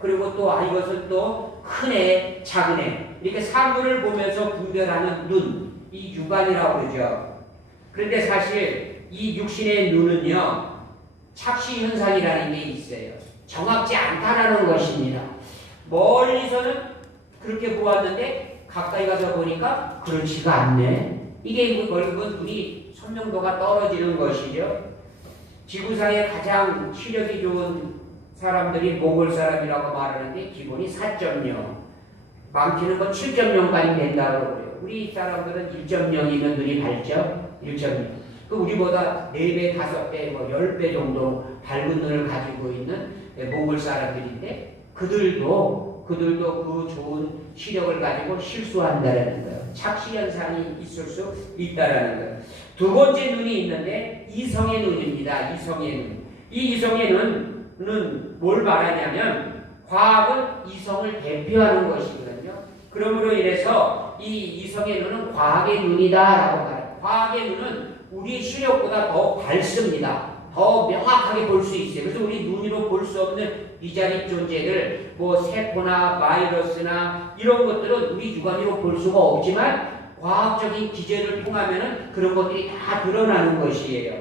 그리고 또 이것은 또 큰 애, 작은 애 이렇게 사물을 보면서 분별하는 눈, 이 육안이라고 그러죠. 그런데 사실 이 육신의 눈은요 착시 현상이라는 게 있어요. 정확지 않다라는 것입니다. 멀리서는 그렇게 보았는데 가까이 가서 보니까 그렇지가 않네. 이게 결국은 눈이 선명도가 떨어지는 것이죠. 지구상에 가장 시력이 좋은 사람들이 몽골 사람이라고 말하는데 기본이 4.0, 많게는 7.0까지 된다고 그래요. 우리 사람들은 1.0이면 눈이 밝죠. 1.0. 그 우리보다 4배, 5배, 10배 정도 밝은 눈을 가지고 있는 몽골 사람들인데 그들도 그 좋은 시력을 가지고 실수한다라는 거예요. 착시 현상이 있을 수 있다라는 거예요. 두 번째 눈이 있는데 이성의 눈입니다. 이성의 눈. 이 이성의 눈은 뭘 말하냐면 과학은 이성을 대표하는 것이거든요. 그러므로 인해서 이 이성의 눈은 과학의 눈이다라고 말해요. 과학의 눈은 우리 시력보다 더 밝습니다. 더 명확하게 볼 수 있어요. 그래서 우리 눈으로 볼 수 없는 비자립 존재들, 세포나 바이러스나 이런 것들은 우리 육안으로 볼 수가 없지만 과학적인 기제를 통하면은 그런 것들이 다 드러나는 것이에요.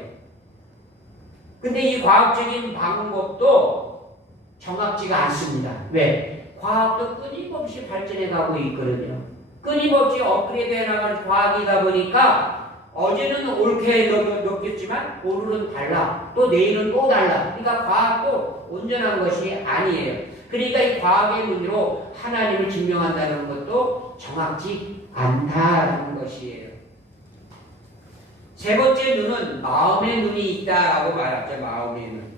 근데 이 과학적인 방법도 정확지가 않습니다. 왜? 과학도 끊임없이 발전해 가고 있거든요. 끊임없이 업그레이드 해나가는 과학이다 보니까 어제는 옳게 느꼈지만 오늘은 달라. 또 내일은 또 달라. 그러니까 과학도 온전한 것이 아니에요. 그러니까 이 과학의 눈으로 하나님을 증명한다는 것도 정확지 않다라는 것이에요. 세 번째 눈은 마음의 눈이 있다라고 말하죠. 마음의 눈.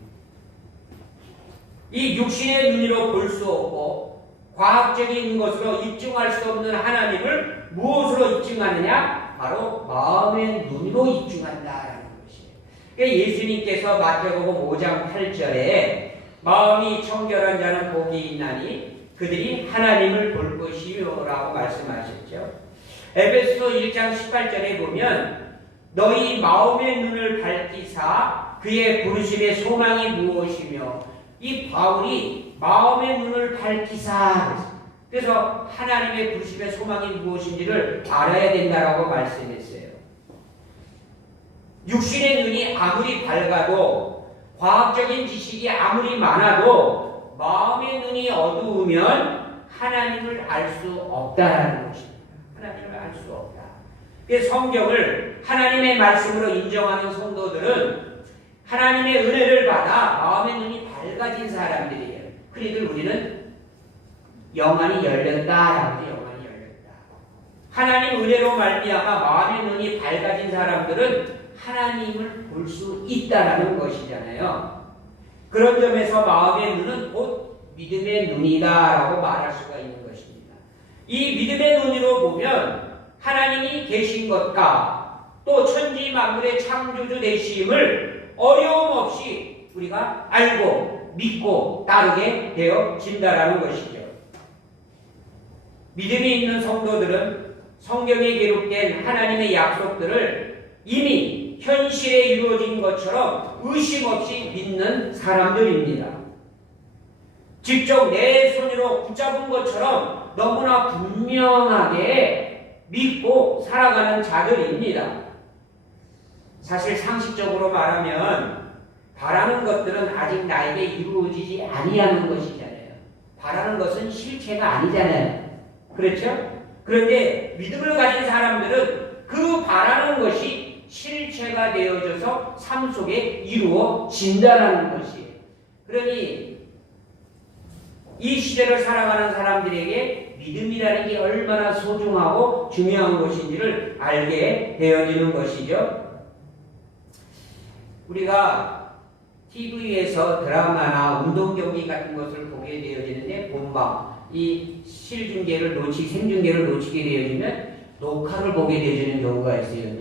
이 육신의 눈으로 볼 수 없고 과학적인 것으로 입증할 수 없는 하나님을 무엇으로 입증하느냐? 바로 마음의 눈으로 입증한다라는 것이에요. 그러니까 예수님께서 마태복음 5장 8절에 마음이 청결한 자는 복이 있나니 그들이 하나님을 볼 것이요 라고 말씀하셨죠. 에베소서 1장 18절에 보면 너희 마음의 눈을 밝히사 그의 부르심의 소망이 무엇이며 이 바울이 마음의 눈을 밝히사 그래서 하나님의 부르심의 소망이 무엇인지를 알아야 된다라고 말씀했어요. 육신의 눈이 아무리 밝아도 과학적인 지식이 아무리 많아도 마음의 눈이 어두우면 하나님을 알 수 없다라는 것입니다. 하나님을 알 수 없다. 그래서 성경을 하나님의 말씀으로 인정하는 성도들은 하나님의 은혜를 받아 마음의 눈이 밝아진 사람들이에요. 그러니까 우리는 영안이 열렸다라고 해요. 영안이 열렸다. 하나님 은혜로 말미암아 마음의 눈이 밝아진 사람들은 하나님을 볼 수 있다라는 것이잖아요. 그런 점에서 마음의 눈은 곧 믿음의 눈이다라고 말할 수가 있는 것입니다. 이 믿음의 눈으로 보면 하나님이 계신 것과 또 천지 만물의 창조주 되심을 어려움 없이 우리가 알고 믿고 따르게 되어진다라는 것이죠. 믿음이 있는 성도들은 성경에 기록된 하나님의 약속들을 이미 현실에 이루어진 것처럼 의심 없이 믿는 사람들입니다. 직접 내 손으로 붙잡은 것처럼 너무나 분명하게 믿고 살아가는 자들입니다. 사실 상식적으로 말하면 바라는 것들은 아직 나에게 이루어지지 아니하는 것이잖아요. 바라는 것은 실체가 아니잖아요. 그렇죠? 그런데 믿음을 가진 사람들은 그 바라는 것이 실체가 되어져서 삶 속에 이루어진다는 것이에요. 그러니 이 시대를 살아가는 사람들에게 믿음이라는 게 얼마나 소중하고 중요한 것인지를 알게 되어지는 것이죠. 우리가 TV에서 드라마나 운동 경기 같은 것을 보게 되어지는데 본방 이 실중계를 생중계를 놓치게 되어지면 녹화를 보게 되어지는 경우가 있어요.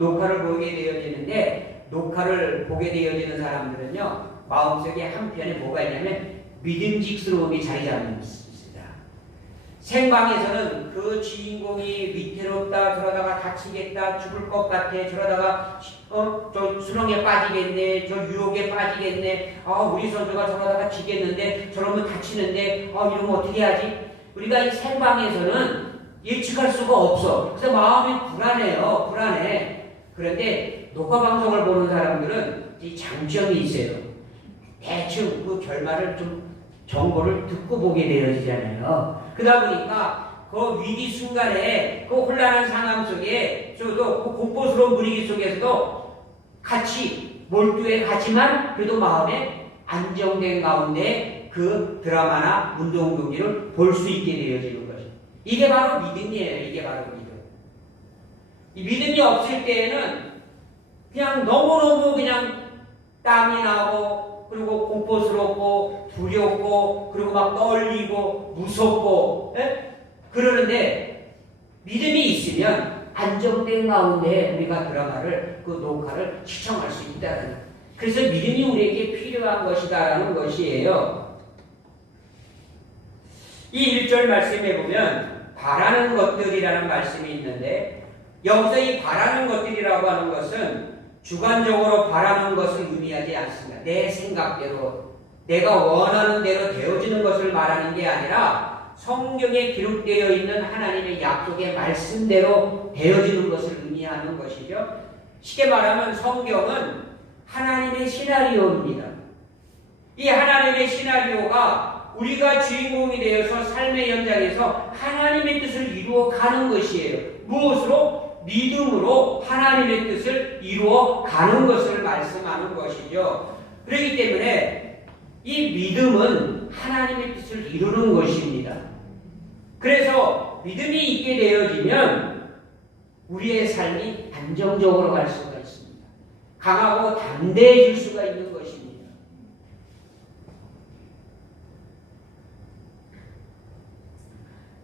녹화를 보게 되어지는데 녹화를 보게 되어지는 사람들은요 마음속에 한편에 뭐가 있냐면 믿음직스러움이 자리 잡는 것입니다. 생방에서는 그 주인공이 위태롭다, 저러다가 다치겠다, 죽을 것 같아, 저러다가 저 수렁에 빠지겠네, 저 유혹에 빠지겠네, 우리 선수가 저러다가 지겠는데, 저러면 다치는데, 이러면 어떻게 하지? 우리가 이 생방에서는 예측할 수가 없어. 그래서 마음이 불안해요. 불안해. 그런데 녹화방송을 보는 사람들은 이 장점이 있어요. 대충 그 결말을 좀 정보를 듣고 보게 되어지잖아요. 그러다 보니까 그 위기 순간에 그 혼란한 상황 속에 저도 그 공포스러운 분위기 속에서도 같이 몰두해 가지만 그래도 마음에 안정된 가운데 그 드라마나 운동 경기를 볼 수 있게 되어지는 것입니다. 이게 바로 믿음이에요. 이게 바로 믿음. 이 믿음이 없을 때에는 그냥 너무너무 그냥 땀이 나고 그리고 공포스럽고 두렵고 그리고 막 떨리고 무섭고 그러는데 믿음이 있으면 안정된 가운데 우리가 드라마를 그 녹화를 시청할 수 있다는 거예요. 그래서 믿음이 우리에게 필요한 것이다라는 것이에요. 이 1절 말씀에 보면 바라는 것들이라는 말씀이 있는데 여기서 이 바라는 것들이라고 하는 것은 주관적으로 바라는 것을 의미하지 않습니다. 내 생각대로 내가 원하는 대로 되어지는 것을 말하는 게 아니라 성경에 기록되어 있는 하나님의 약속의 말씀대로 되어지는 것을 의미하는 것이죠. 쉽게 말하면 성경은 하나님의 시나리오입니다. 이 하나님의 시나리오가 우리가 주인공이 되어서 삶의 현장에서 하나님의 뜻을 이루어 가는 것이에요. 무엇으로? 믿음으로 하나님의 뜻을 이루어 가는 것을 말씀하는 것이죠. 그렇기 때문에 이 믿음은 하나님의 뜻을 이루는 것입니다. 그래서 믿음이 있게 되어지면 우리의 삶이 안정적으로 갈 수가 있습니다. 강하고 담대해질 수가 있는 것입니다.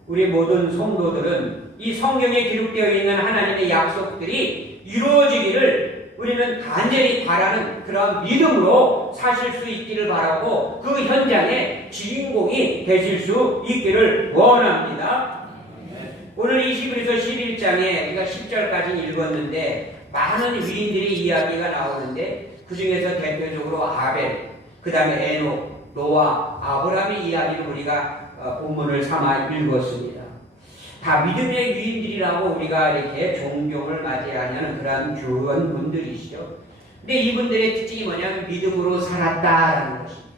우리 모든 성도들은 이 성경에 기록되어 있는 하나님의 약속들이 이루어지기를 우리는 간절히 바라는 그런 믿음으로 사실 수 있기를 바라고 그 현장의 주인공이 되실 수 있기를 원합니다. 오늘 이 히브리서 11장에 우리가 10절까지 읽었는데 많은 위인들의 이야기가 나오는데 그 중에서 대표적으로 아벨, 그 다음에 에녹, 노아, 아브라함의 이야기를 우리가 본문을 삼아 읽었습니다. 다 믿음의 위인들이라고 우리가 이렇게 존경을 맞이하는 그런 교원 분들이시죠. 근데 이분들의 특징이 뭐냐면 믿음으로 살았다라는 것입니다.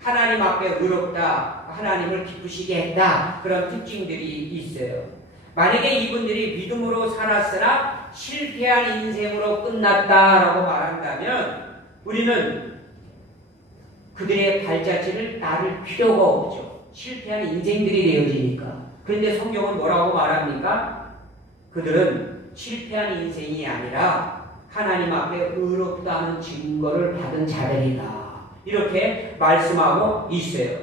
하나님 앞에 의롭다, 하나님을 기쁘시게 했다, 그런 특징들이 있어요. 만약에 이분들이 믿음으로 살았으나 실패한 인생으로 끝났다라고 말한다면 우리는 그들의 발자취를 따를 필요가 없죠. 실패한 인생들이 되어지니까. 그런데 성경은 뭐라고 말합니까? 그들은 실패한 인생이 아니라 하나님 앞에 의롭다 하는 증거를 받은 자들이다. 이렇게 말씀하고 있어요.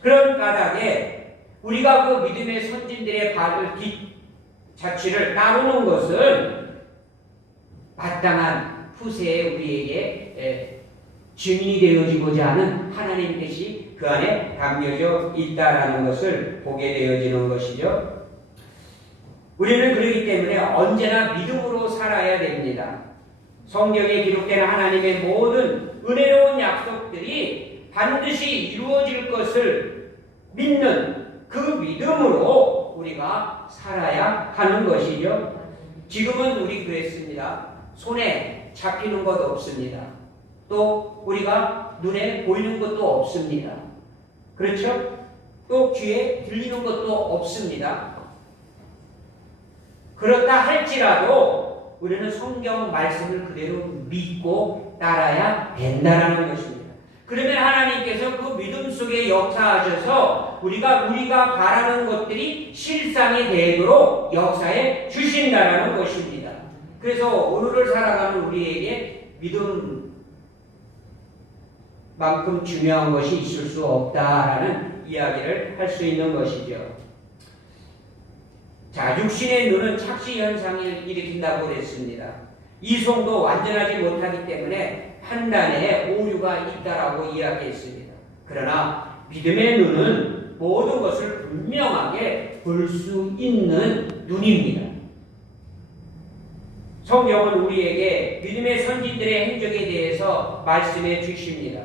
그런 까닭에 우리가 그 믿음의 선진들의 발을 뒷자취를 따르는 것은 마땅한 후세에 우리에게 증인이 되어지고자 하는 하나님 뜻이 그 안에 담겨져 있다라는 것을 보게 되어지는 것이죠. 우리는 그렇기 때문에 언제나 믿음으로 살아야 됩니다. 성경에 기록된 하나님의 모든 은혜로운 약속들이 반드시 이루어질 것을 믿는 그 믿음으로 우리가 살아야 하는 것이죠. 지금은 우리 그랬습니다. 손에 잡히는 것 없습니다. 또 우리가 눈에 보이는 것도 없습니다. 그렇죠? 또 귀에 들리는 것도 없습니다. 그렇다 할지라도 우리는 성경 말씀을 그대로 믿고 따라야 된다는 것입니다. 그러면 하나님께서 그 믿음 속에 역사하셔서 우리가 바라는 것들이 실상이 되도록 역사해 주신다는 것입니다. 그래서 오늘을 살아가는 우리에게 믿음만큼 중요한 것이 있을 수 없다라는 이야기를 할 수 있는 것이죠. 자, 육신의 눈은 착시 현상을 일으킨다고 그랬습니다. 이송도 완전하지 못하기 때문에 판단에 오류가 있다라고 이야기했습니다. 그러나 믿음의 눈은 모든 것을 분명하게 볼 수 있는 눈입니다. 성경은 우리에게 믿음의 선진들의 행적에 대해서 말씀해 주십니다.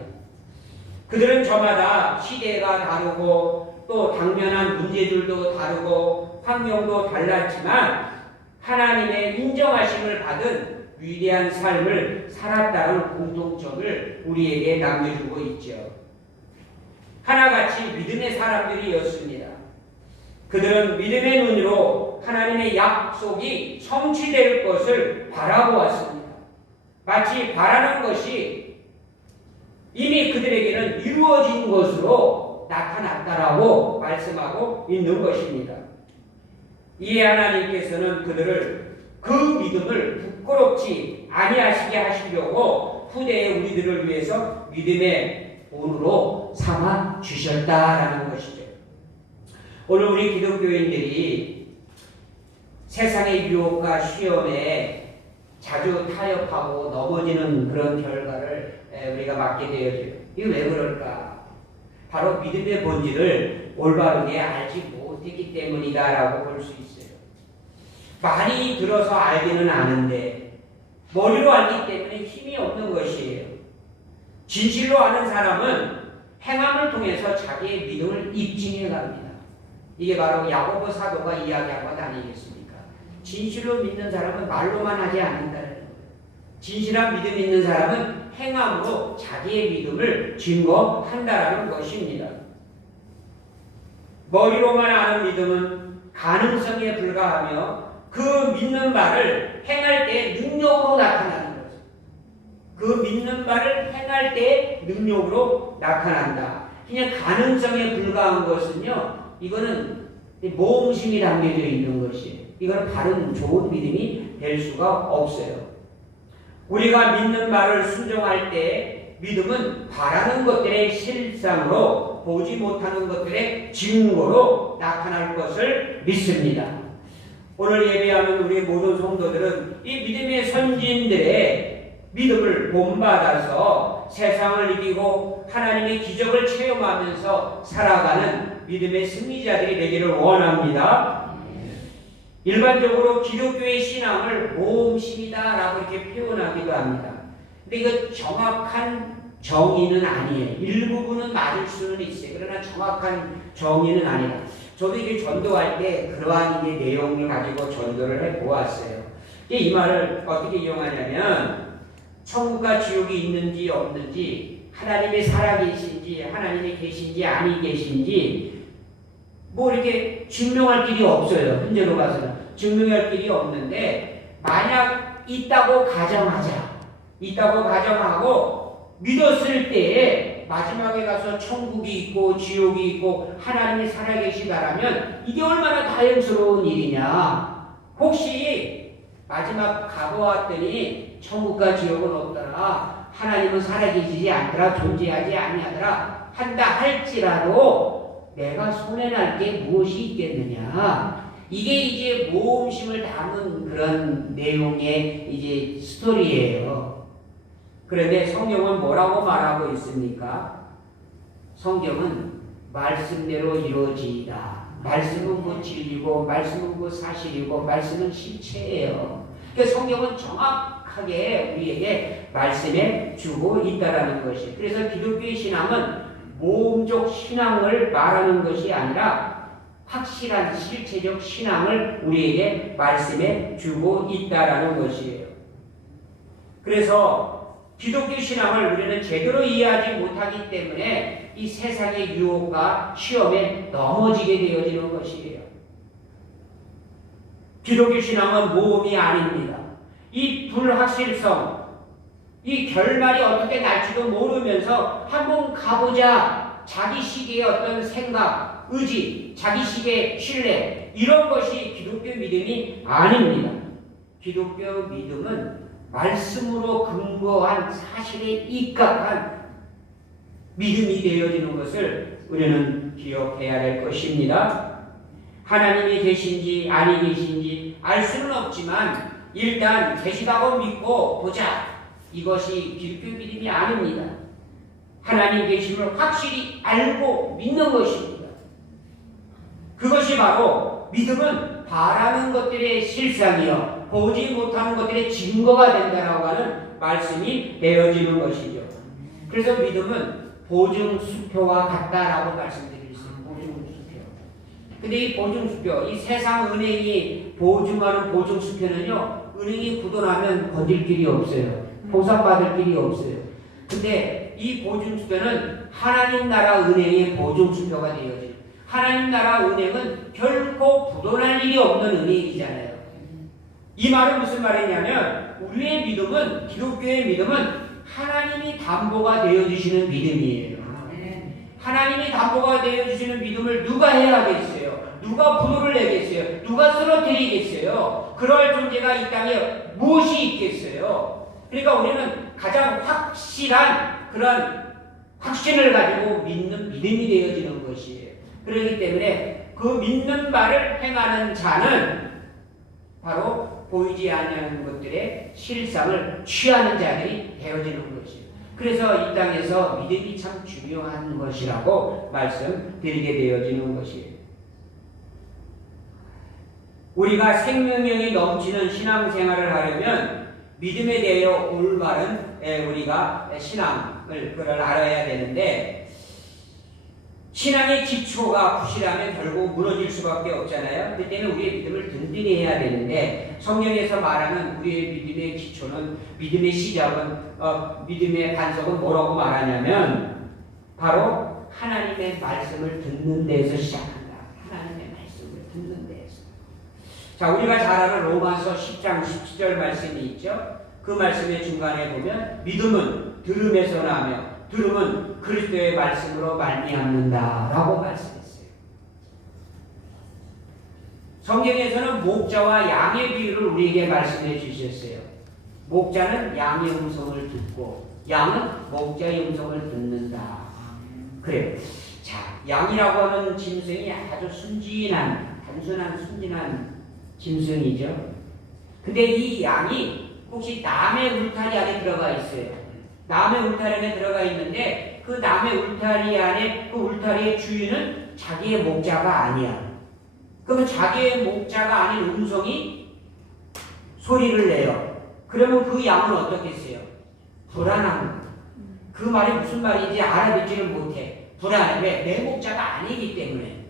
그들은 저마다 시대가 다르고 또 당면한 문제들도 다르고 환경도 달랐지만 하나님의 인정하심을 받은 위대한 삶을 살았다는 공통점을 우리에게 남겨주고 있죠. 하나같이 믿음의 사람들이었습니다. 그들은 믿음의 눈으로 하나님의 약속이 성취될 것을 바라보았습니다. 마치 바라는 것이 이미 그들에게는 이루어진 것으로 나타났다라고 말씀하고 있는 것입니다. 이에 하나님께서는 그들을 그 믿음을 부끄럽지 아니하시게 하시려고 후대의 우리들을 위해서 믿음의 본으로 삼아 주셨다라는 것이죠. 오늘 우리 기독교인들이 세상의 유혹과 시험에 자주 타협하고 넘어지는 그런 결과를 우리가 맞게 되어져요. 이게 왜 그럴까? 바로 믿음의 본질을 올바르게 알지 못했기 때문이다라고 볼 수 있어요. 많이 들어서 알기는 아는데 머리로 알기 때문에 힘이 없는 것이에요. 진실로 아는 사람은 행함을 통해서 자기의 믿음을 입증해 갑니다. 이게 바로 야고보 사도가 이야기한 것 아니겠습니까? 진실로 믿는 사람은 말로만 하지 않는다는 거예요. 진실한 믿음 있는 사람은 행함으로 자기의 믿음을 증거한다라는 것입니다. 머리로만 아는 믿음은 가능성에 불과하며 그 믿는 바를 행할 때 능력으로 나타나는 거죠. 그 믿는 바를 행할 때 능력으로 나타난다. 그냥 가능성에 불과한 것은요, 이거는 모험심이 담겨져 있는 것이에요. 이거는 바른 좋은 믿음이 될 수가 없어요. 우리가 믿는 말을 순종할 때 믿음은 바라는 것들의 실상으로 보지 못하는 것들의 증거로 나타날 것을 믿습니다. 오늘 예배하는 우리 모든 성도들은 이 믿음의 선진들의 믿음을 본받아서 세상을 이기고 하나님의 기적을 체험하면서 살아가는 믿음의 승리자들이 되기를 원합니다. 일반적으로 기독교의 신앙을 모험심이다라고 이렇게 표현하기도 합니다. 근데 이거 정확한 정의는 아니에요. 일부분은 맞을 수는 있어요. 그러나 정확한 정의는 아니다. 저도 이게 전도할 때 그러한 이제 내용을 가지고 전도를 해 보았어요. 이 말을 어떻게 이용하냐면 천국과 지옥이 있는지 없는지, 하나님이 살아계신지 하나님이 계신지 아니 계신지 뭐 이렇게 증명할 길이 없어요. 현재로 봐서는 증명할 길이 없는데, 만약 있다고 가정하고 믿었을 때에 마지막에 가서 천국이 있고 지옥이 있고 하나님이 살아계시다라면 이게 얼마나 다행스러운 일이냐. 혹시 마지막 가보았더니 천국과 지옥은 없더라, 하나님은 살아계시지 않더라, 존재하지 아니하더라 한다 할지라도 내가 손해날 게 무엇이 있겠느냐. 이게 이제 모험심을 담은 그런 내용의 이제 스토리예요. 그런데 성경은 뭐라고 말하고 있습니까? 성경은 말씀대로 이루어지이다. 말씀은 곧 진리고 말씀은 곧 사실이고 말씀은 실체예요. 그러니까 성경은 정확하게 우리에게 말씀해 주고 있다라는 것이에요. 그래서 기독교의 신앙은 모험적 신앙을 말하는 것이 아니라 확실한 실체적 신앙을 우리에게 말씀해 주고 있다라는 것이에요. 그래서 기독교 신앙을 우리는 제대로 이해하지 못하기 때문에 이 세상의 유혹과 시험에 넘어지게 되어지는 것이에요. 기독교 신앙은 모험이 아닙니다. 이 불확실성, 이 결말이 어떻게 날지도 모르면서 한번 가보자, 자기식의 어떤 생각, 의지, 자기식의 신뢰, 이런 것이 기독교 믿음이 아닙니다. 기독교 믿음은 말씀으로 근거한 사실에 입각한 믿음이 되어지는 것을 우리는 기억해야 될 것입니다. 하나님이 계신지 아니 계신지 알 수는 없지만 일단 계시다고 믿고 보자, 이것이 기독교 믿음이 아닙니다. 하나님 계심을 확실히 알고 믿는 것입니다. 그것이 바로 믿음은 바라는 것들의 실상이요 보지 못하는 것들의 증거가 된다라고 하는 말씀이 되어지는 것이죠. 그래서 믿음은 보증수표와 같다라고 말씀드릴 수 있습니다. 보증수표. 근데 이 보증수표, 이 세상 은행이 보증하는 보증수표는요, 은행이 부도나면 건질 길이 없어요. 보상받을 길이 없어요. 근데 이 보증수표는 하나님 나라 은행의 보증수표가 되어져요. 하나님 나라 은행은 결코 부도날 일이 없는 은행이잖아요. 이 말은 무슨 말이냐면 우리의 믿음은, 기독교의 믿음은 하나님이 담보가 되어주시는 믿음이에요. 하나님이 담보가 되어주시는 믿음을 누가 해야겠어요? 누가 부도를 내겠어요? 누가 쓰러뜨리겠어요? 그럴 존재가 이 땅에 무엇이 있겠어요? 그러니까 우리는 가장 확실한 그런 확신을 가지고 믿는 믿음이 되어지는 것이에요. 그렇기 때문에 그 믿는 바를 행하는 자는 바로 보이지 않는 것들의 실상을 취하는 자들이 되어지는 것이에요. 그래서 이 땅에서 믿음이 참 중요한 것이라고 말씀드리게 되어지는 것이에요. 우리가 생명력이 넘치는 신앙생활을 하려면 믿음에 대하여 올바른 우리가 신앙을 그걸 알아야 되는데 신앙의 기초가 부실하면 결국 무너질 수밖에 없잖아요. 그때는 우리의 믿음을 든든히 해야 되는데 성경에서 말하는 우리의 믿음의 기초는 믿음의 시작은 믿음의 반석은 뭐라고 말하냐면 바로 하나님의 말씀을 듣는 데에서 시작한다. 하나님의 말씀을 듣는 데에서. 자, 우리가 잘 아는 로마서 10장 17절 말씀이 있죠. 그 말씀의 중간에 보면 믿음은 들음에서 나며 들음은 그리스도의 말씀으로 말미암는다라고 말씀했어요. 성경에서는 목자와 양의 비유를 우리에게 말씀해 주셨어요. 목자는 양의 음성을 듣고 양은 목자의 음성을 듣는다. 그래요. 자, 양이라고 하는 짐승이 아주 순진한, 단순한 순진한 짐승이죠. 근데 이 양이 혹시 남의 울타리 안에 들어가 있어요. 남의 울타리 안에 들어가 있는데 그 남의 울타리 안에 그 울타리의 주인은 자기의 목자가 아니야. 그러면 자기의 목자가 아닌 음성이 소리를 내요. 그러면 그 양은 어떻겠어요? 불안한 거예요. 그 말이 무슨 말인지 알아듣지를 못해. 불안해. 왜? 내 목자가 아니기 때문에.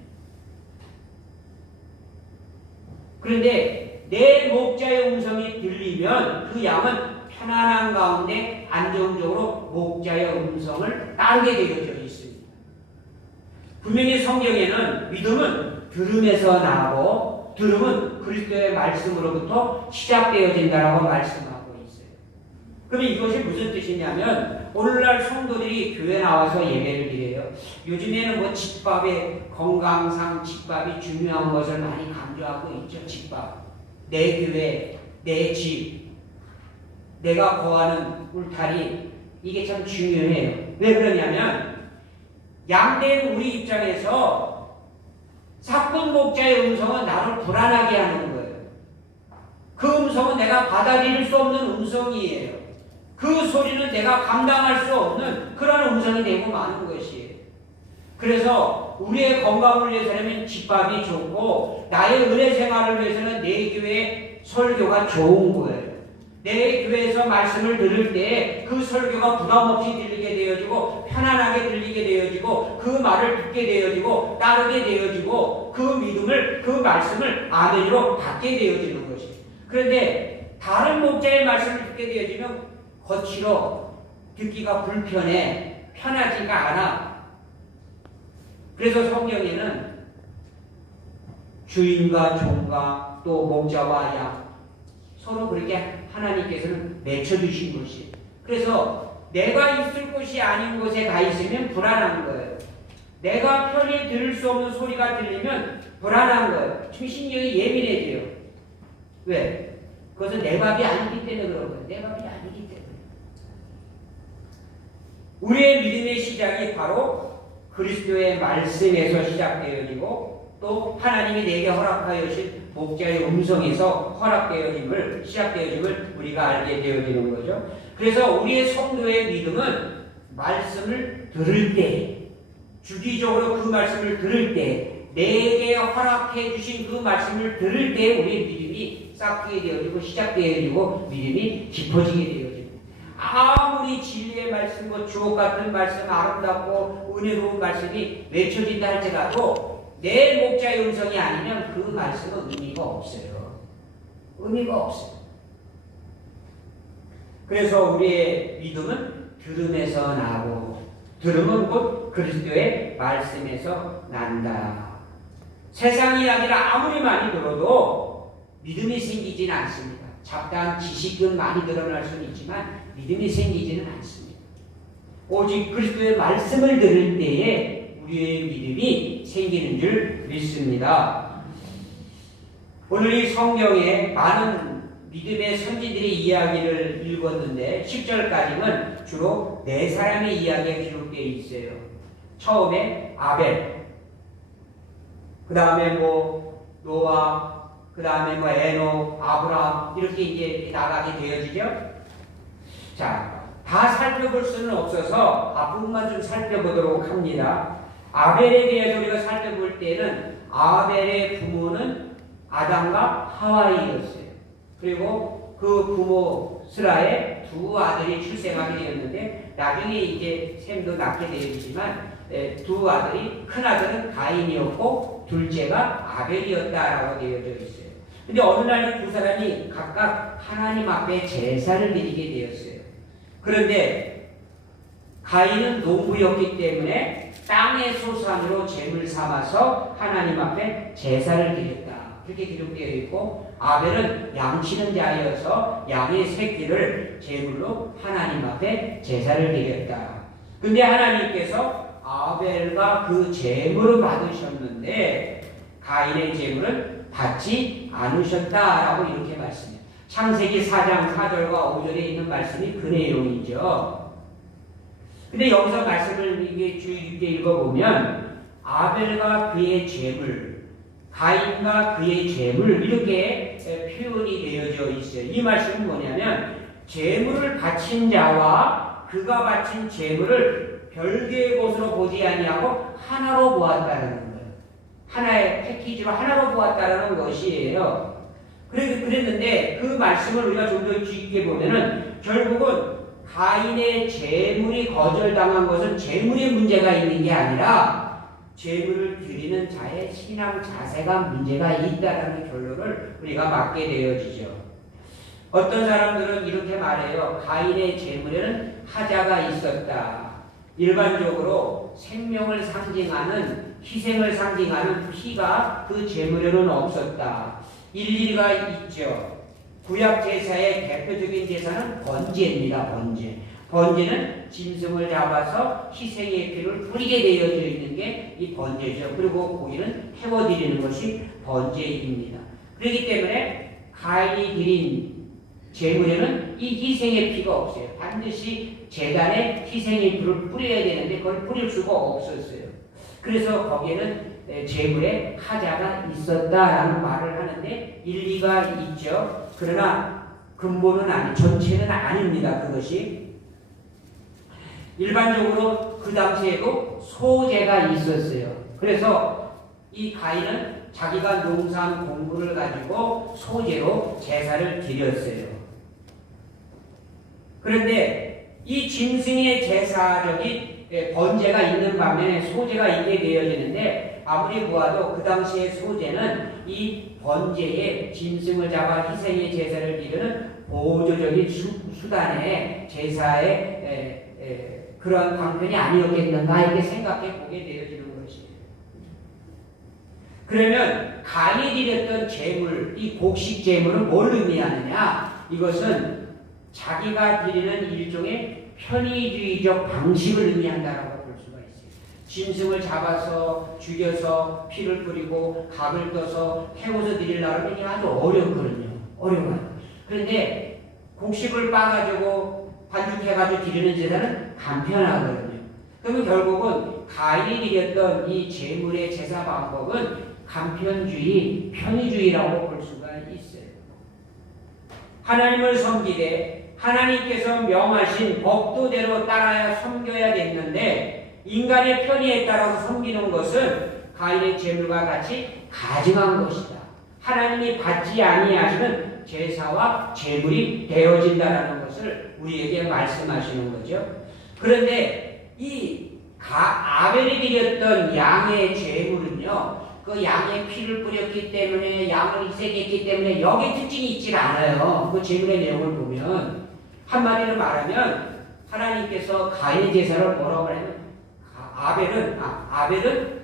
그런데 내 목자의 음성이 들리면 그 양은 편안한 가운데 안정적으로 목자의 음성을 따르게 되어져 있습니다. 분명히 성경에는 믿음은 들음에서 나고 들음은 그리스도의 말씀으로부터 시작되어진다라고 말씀하고 있어요. 그러면 이것이 무슨 뜻이냐면 오늘날 성도들이 교회 나와서 예배를 드려요. 요즘에는 뭐 집밥의 건강상 집밥이 중요한 것을 많이 강조하고 있죠. 집밥. 내 교회, 내 집, 내가 거하는 울타리, 이게 참 중요해요. 왜 그러냐면 양된 우리 입장에서 사꾼 목자의 음성은 나를 불안하게 하는 거예요. 그 음성은 내가 받아들일 수 없는 음성이에요. 그 소리는 내가 감당할 수 없는 그런 음성이 되고 마는 것이에요. 그래서 우리의 건강을 위해서는 집밥이 좋고 나의 은혜 생활을 위해서는 내 교회 설교가 좋은 거예요. 내 교회에서 말씀을 들을 때 그 설교가 부담 없이 들리게 되어지고 편안하게 들리게 되어지고 그 말을 듣게 되어지고 따르게 되어지고 그 믿음을 그 말씀을 아멘으로 받게 되어지는 것이에요. 그런데 다른 목자의 말씀을 듣게 되어지면 거칠어 듣기가 불편해 편하지가 않아. 그래서 성경에는 주인과 종과 또 목자와 양 서로 그렇게 하나님께서는 맺혀주신 것이에요. 그래서 내가 있을 곳이 아닌 곳에 가 있으면 불안한 거예요. 내가 편히 들을 수 없는 소리가 들리면 불안한 거예요. 신경이 예민해져요. 왜? 그것은 내 밥이 아니기 때문에 그런 거예요. 내 밥이 아니기 때문에. 우리의 믿음의 시작이 바로 그리스도의 말씀에서 시작되어지고 또 하나님이 내게 허락하여 주신 목자의 음성에서 허락되어짐을 시작되어짐을 우리가 알게 되어지는 거죠. 그래서 우리의 성도의 믿음은 말씀을 들을 때 주기적으로 그 말씀을 들을 때 내게 허락해 주신 그 말씀을 들을 때 우리의 믿음이 쌓게 되어지고 시작되어지고 믿음이 깊어지게 되어집니다. 아무리 진리의 말씀, 주옥 같은 말씀, 아름답고 은혜로운 말씀이 맺혀진다 할지라도 내 목자의 음성이 아니면 그 말씀은 의미가 없어요. 의미가 없어요. 그래서 우리의 믿음은 들음에서 나고 들음은 곧 그리스도의 말씀에서 난다. 세상 이야기를 아무리 많이 들어도 믿음이 생기지는 않습니다. 잡다한 지식은 많이 드러날 수는 있지만 믿음이 생기지는 않습니다. 오직 그리스도의 말씀을 들을 때에 우리의 믿음이 생기는 줄 믿습니다. 오늘 이 성경에 많은 믿음의 선지들의 이야기를 읽었는데 10절까지는 주로 네 사람의 이야기가 기록되어 있어요. 처음에 아벨, 그 다음에 노아, 그 다음에 에녹, 아브라함 이렇게 이제 나가게 되어지죠. 자, 다 살펴볼 수는 없어서 앞부분만 좀 살펴보도록 합니다. 아벨에 대해서 우리가 살펴볼 때는 아벨의 부모는 아담과 하와이였어요. 그리고 그 부모 스라의 두 아들이 출생하게 되었는데 나중에 이제 셈도 낳게 되었지만 두 아들이 큰 아들은 가인이었고 둘째가 아벨이었다라고 되어져 있어요. 근데 어느 날 두 사람이 각각 하나님 앞에 제사를 드리게 되었어요. 그런데 가인은 농부였기 때문에 땅의 소산으로 제물 삼아서 하나님 앞에 제사를 드렸다. 그렇게 기록되어 있고 아벨은 양치는 자여서 양의 새끼를 제물로 하나님 앞에 제사를 드렸다. 근데 하나님께서 아벨과 그 제물을 받으셨는데 가인의 제물을 받지 않으셨다라고 이렇게 말씀해요. 창세기 4장 4절과 5절에 있는 말씀이 그 내용이죠. 근데 여기서 말씀을 이게 주의 깊게 읽어보면 아벨과 그의 제물, 가인과 그의 제물 이렇게 표현이 되어져 있어요. 이 말씀은 뭐냐면 제물을 바친 자와 그가 바친 제물을 별개의 것으로 보지 아니하고 하나로 보았다는 거예요. 하나의 패키지로 하나로 보았다는 것이에요. 그랬는데 그 말씀을 우리가 좀 더 깊게 보면은 결국은 가인의 제물이 거절당한 것은 제물의 문제가 있는 게 아니라 제물을 드리는 자의 신앙 자세가 문제가 있다는 결론을 우리가 맞게 되어지죠. 어떤 사람들은 이렇게 말해요. 가인의 제물에는 하자가 있었다. 일반적으로 생명을 상징하는 희생을 상징하는 피가 그 제물에는 없었다. 일리가 있죠. 구약 제사의 대표적인 제사는 번제입니다. 번제는 짐승을 잡아서 희생의 피를 뿌리게 되어져 있는 게 이 번제죠. 그리고 고기는 태워드리는 것이 번제입니다. 그렇기 때문에 가인이 드린 제물에는 이 희생의 피가 없어요. 반드시 제단에 희생의 피를 뿌려야 되는데 그걸 뿌릴 수가 없었어요. 그래서 거기에는 제물에 하자가 있었다라는 말을 하는데 일리가 있죠. 그러나 근본은 전체는 아닙니다. 그것이 일반적으로 그 당시에도 소제가 있었어요. 그래서 이 가인은 자기가 농사한 공부를 가지고 소제로 제사를 드렸어요. 그런데 이 짐승의 제사적인 번제가 있는 반면에 소제가 있게 되어지는데 아무리 보아도 그 당시의 소제는 이 번제에 짐승을 잡아 희생의 제사를 드리는 보조적인 수단의 제사의 그런 방편이 아니었겠는가 이렇게 생각해 보게 되어지는 것이에요. 그러면 가인이 드렸던 제물, 이 곡식 제물은 뭘 의미하느냐? 이것은 자기가 드리는 일종의 편의주의적 방식을 의미한다라고 볼 수가 있어요. 짐승을 잡아서 죽여서 피를 뿌리고 각을 떠서 태워서 드리려면 이게 아주 어렵거든요. 어려워요. 그런데 곡식을 빻아가지고 반죽해가지고 드리는 제사는 간편하거든요. 그러면 결국은 가인이 드렸던 이 제물의 제사 방법은 간편주의, 편의주의라고 볼 수가 있어요. 하나님을 섬기되 하나님께서 명하신 법도대로 따라야 섬겨야 됐는데 인간의 편의에 따라서 섬기는 것은 가인의 제물과 같이 가증한 것이다. 하나님이 받지 아니하시는 제사와 제물이 되어진다라는 것을 우리에게 말씀하시는 거죠. 그런데 이 아벨이 드렸던 양의 제물은요, 그 양의 피를 뿌렸기 때문에, 양을 희생했기 때문에 여기 특징이 있질 않아요. 그 제물의 내용을 보면 한마디로 말하면 하나님께서 가인의 제사를 뭐라고 하냐면 아벨은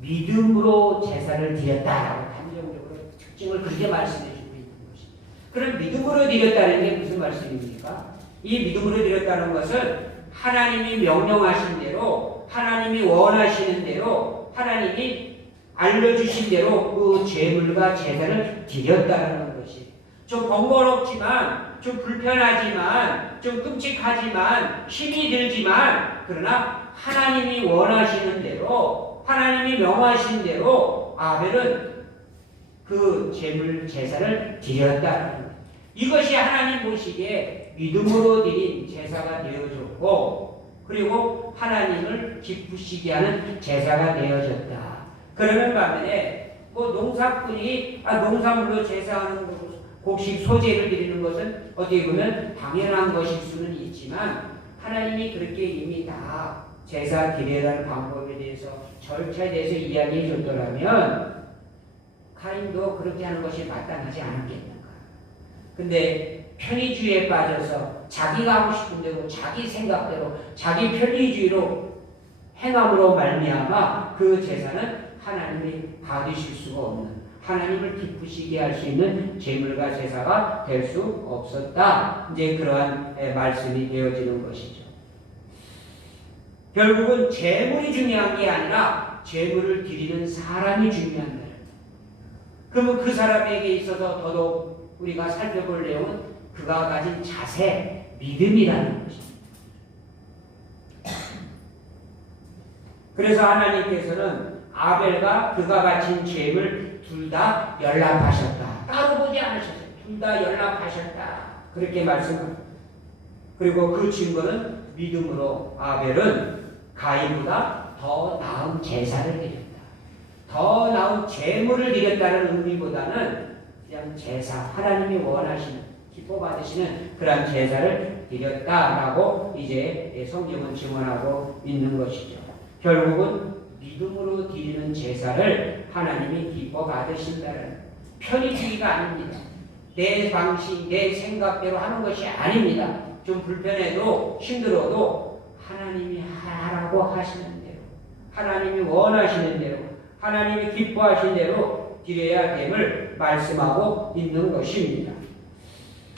믿음으로 제사를 드렸다라고 단정적으로 특징을 그렇게 말씀해 주고 있는 것입니다. 그럼 믿음으로 드렸다는 게 무슨 말씀입니까? 이 믿음으로 드렸다는 것은 하나님이 명령하신 대로, 하나님이 원하시는 대로, 하나님이 알려주신 대로 그 제물과 제사를 드렸다는 것이 좀 번거롭지만, 좀 불편하지만, 좀 끔찍하지만, 힘이 들지만, 그러나 하나님이 원하시는 대로, 하나님이 명하신 대로 아벨은 그 제물 제사를 드렸다는 것. 이것이 하나님 보시기에 믿음으로 드린 제사가 되어졌고, 그리고 하나님을 기쁘시게 하는 제사가 되어졌다. 그러는 반면에 농사꾼이 농산물로 제사하는 곡식 소재를 드리는 것은 어떻게 보면 당연한 것일 수는 있지만, 하나님이 그렇게 이미 다 제사 드려라는 방법에 대해서, 절차에 대해서 이야기해 줬더라면 가인도 그렇게 하는 것이 마땅하지 않았겠는가. 근데 편의주의에 빠져서 자기가 하고 싶은 대로, 자기 생각대로, 자기 편의주의로 행함으로 말미암아 그 제사는 하나님이 받으실 수가 없는, 하나님을 기쁘시게 할 수 있는 제물과 제사가 될 수 없었다. 이제 그러한 말씀이 되어지는 것이죠. 결국은 제물이 중요한 게 아니라 제물을 드리는 사람이 중요한 거예요. 그러면 그 사람에게 있어서 더더욱 우리가 살펴볼 내용은 그가 가진 자세, 믿음이라는 것입니다. 그래서 하나님께서는 아벨과 그가 바친 제물 둘 다 연락하셨다. 따로 보지 않으셨어요. 둘 다 연락하셨다. 그렇게 말씀합니다. 그리고 그 증거는 믿음으로 아벨은 가인보다 더 나은 제사를 드렸다. 더 나은 제물을 드렸다는 의미보다는 그냥 제사, 하나님이 원하시는, 기뻐 받으시는 그런 제사를 드렸다라고 이제 성경은 증언하고 있는 것이죠. 결국은 믿음으로 드리는 제사를 하나님이 기뻐 받으신다는, 편의주의가 아닙니다. 내 방식, 내 생각대로 하는 것이 아닙니다. 좀 불편해도 힘들어도 하나님이 하라고 하시는 대로, 하나님이 원하시는 대로, 하나님이 기뻐하신 대로 드려야 됨을 말씀하고 있는 것입니다.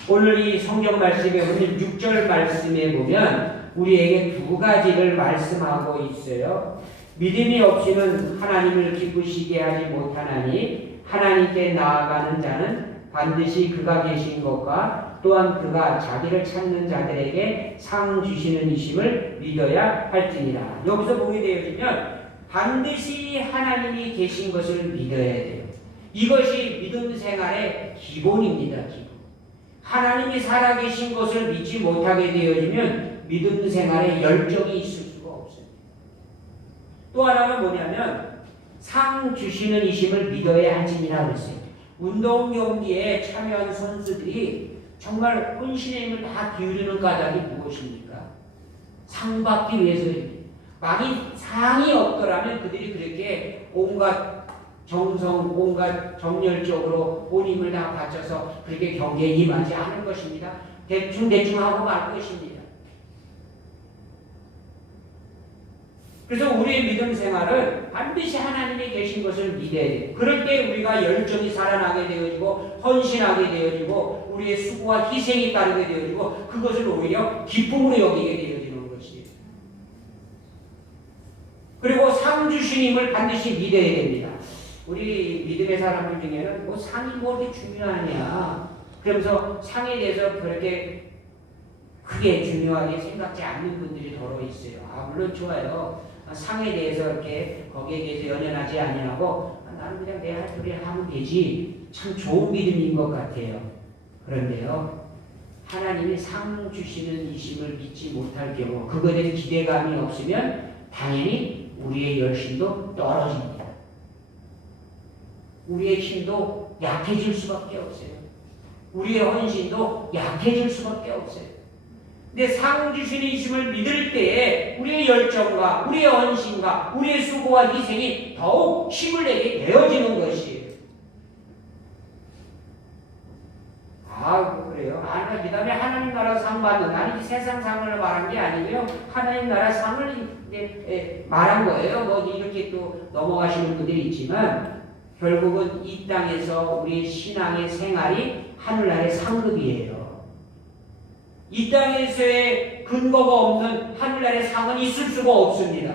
오늘 이 성경 말씀에 보면 6절 말씀에 보면 우리에게 두 가지를 말씀하고 있어요. 믿음이 없이는 하나님을 기쁘시게 하지 못하나니 하나님께 나아가는 자는 반드시 그가 계신 것과 또한 그가 자기를 찾는 자들에게 상 주시는 이심을 믿어야 할지니라. 여기서 보게 되어지면 반드시 하나님이 계신 것을 믿어야 돼요. 이것이 믿음 생활의 기본입니다. 기본. 하나님이 살아계신 것을 믿지 못하게 되어지면 믿음 생활에 열정이 있을 수가 없어요. 또 하나는 뭐냐면 상 주시는 이심을 믿어야 할지니라 그랬어요. 운동 경기에 참여한 선수들이 정말 혼신의 힘을 다 기울이는 까닭이 무엇입니까? 상 받기 위해서입니다. 만약 상이 없더라면 그들이 그렇게 온갖 정성, 온갖 정열적으로 온 힘을 다 바쳐서 그렇게 경기에 임하지 않을 것입니다. 대충 하고 말 것입니다. 그래서 우리의 믿음 생활은 반드시 하나님이 계신 것을 믿어야 돼요. 그럴 때 우리가 열정이 살아나게 되어지고 헌신하게 되어지고 우리의 수고와 희생이 따르게 되어지고 그것을 오히려 기쁨으로 여기게 되어지는 것이에요. 그리고 상 주시님을 반드시 믿어야 됩니다. 우리 믿음의 사람들 중에는 상이 뭐 이렇게 중요하냐 그러면서 상에 대해서 그렇게 크게 중요하게 생각지 않는 분들이 더러 있어요. 물론 좋아요. 상에 대해서 이렇게 거기에 대해서 연연하지 아니하고 나는 그냥 내 할 소리 하면 되지. 참 좋은 믿음인 것 같아요. 그런데요, 하나님이 상 주시는 이심을 믿지 못할 경우, 그것에 대한 기대감이 없으면 당연히 우리의 열심도 떨어집니다. 우리의 힘도 약해질 수밖에 없어요. 우리의 헌신도 약해질 수밖에 없어요. 근데 상 주시는 이심을 믿을 때에 우리의 열정과 우리의 헌신과 우리의 수고와 희생이 더욱 힘을 내게 되어지는 것이에요. 그래요? 그 다음에 하나님 나라 상 받는, 아니 세상 상을 말한 게 아니고요. 하나님 나라 상을 이제 말한 거예요. 뭐 이렇게 또 넘어가시는 분들이 있지만 결국은 이 땅에서 우리 신앙의 생활이 하늘나라의 상급이에요. 이 땅에서의 근거가 없는 하늘나라의 상은 있을 수가 없습니다.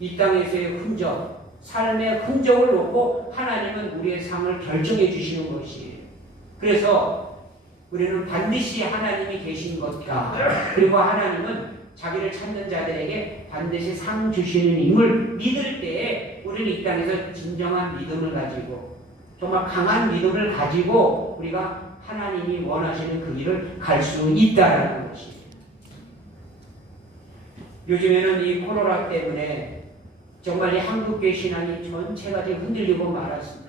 이 땅에서의 흔적, 삶의 흔적을 놓고 하나님은 우리의 상을 결정해 주시는 것이에요. 그래서 우리는 반드시 하나님이 계신 것과 그리고 하나님은 자기를 찾는 자들에게 반드시 상 주시는 임을 믿을 때에 우리는 이 땅에서 진정한 믿음을 가지고 정말 강한 믿음을 가지고 우리가 하나님이 원하시는 그 길을 갈 수 있다라는 것입니다. 요즘에는 이 코로나 때문에 정말 이 한국교회 신앙이 전체가 지금 흔들리고 말았습니다.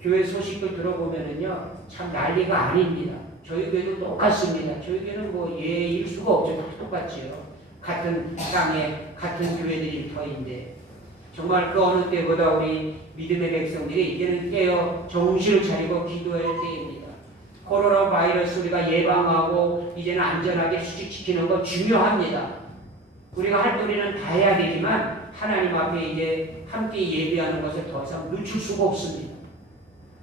교회 소식도 들어보면은요, 참 난리가 아닙니다. 저희 교회도 똑같습니다. 저희 교회는 뭐 예일 수가 없죠. 다 똑같지요. 같은 땅에 같은 교회들이 터인데 정말 그 어느 때보다 우리 믿음의 백성들이 이제는 깨어 정신을 차리고 기도할 때입니다. 코로나 바이러스 우리가 예방하고 이제는 안전하게 수직시키는 거 중요합니다. 우리가 할 도리는 다 해야 되지만 하나님 앞에 이제 함께 예배하는 것을 더 이상 늦출 수가 없습니다.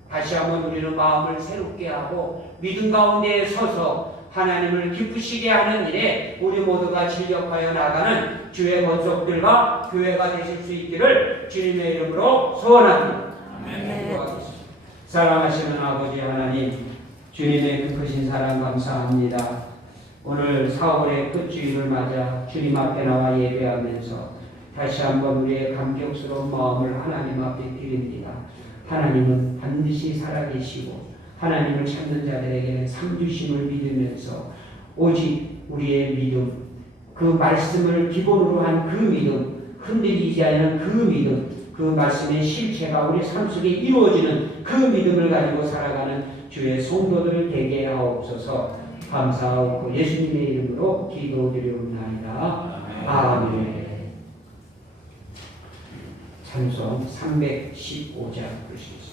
다시 한번 우리는 마음을 새롭게 하고 믿음 가운데 서서 하나님을 기쁘시게 하는 일에 우리 모두가 진력하여 나가는 주의 권속들과 교회가 되실 수 있기를 주님의 이름으로 소원합니다. 아멘. 사랑하시는 아버지 하나님, 주님의 그 크신 사랑 감사합니다. 오늘 4월의 끝주일을 맞아 주님 앞에 나와 예배하면서 다시 한번 우리의 감격스러운 마음을 하나님 앞에 드립니다. 하나님은 반드시 살아계시고 하나님을 찾는 자들에게는 상 주심을 믿으면서 오직 우리의 믿음, 그 말씀을 기본으로 한 그 믿음, 흔들리지 않는 그 믿음, 그 말씀의 실체가 우리 삶 속에 이루어지는 그 믿음을 가지고 살아가는 주의 성도들 되게 하옵소서. 감사하고 예수님의 이름으로 기도드리옵나이다. 아멘. 찬송 315장 부르시겠습니다.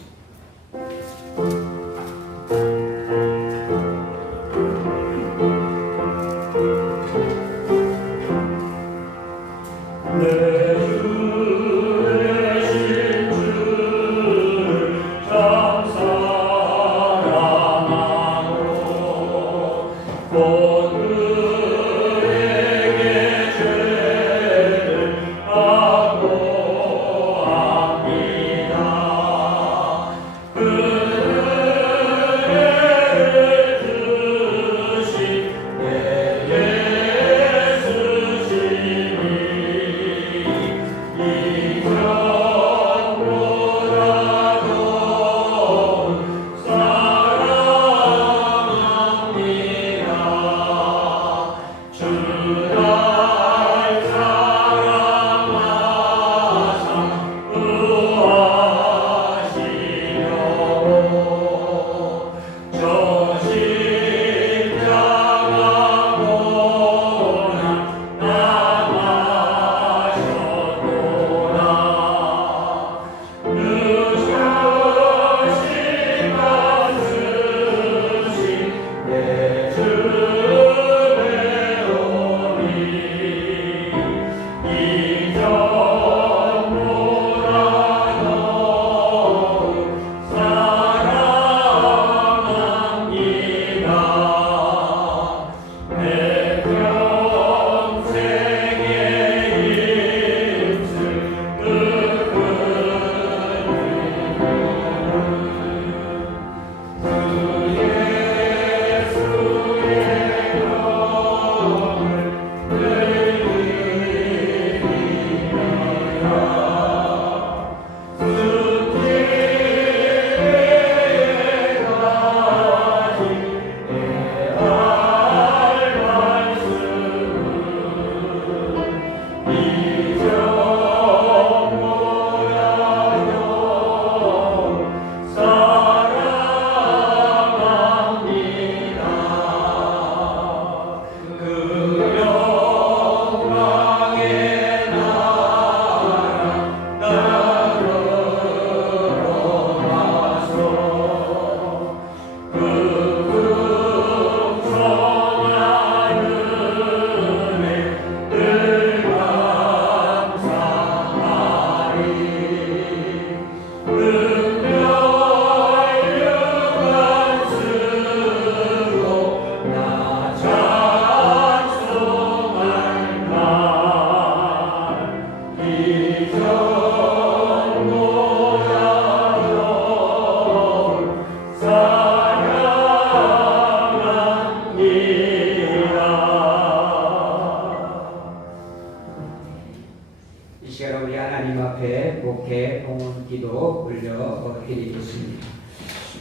그 목회 봉헌기도 올려드리겠습니다.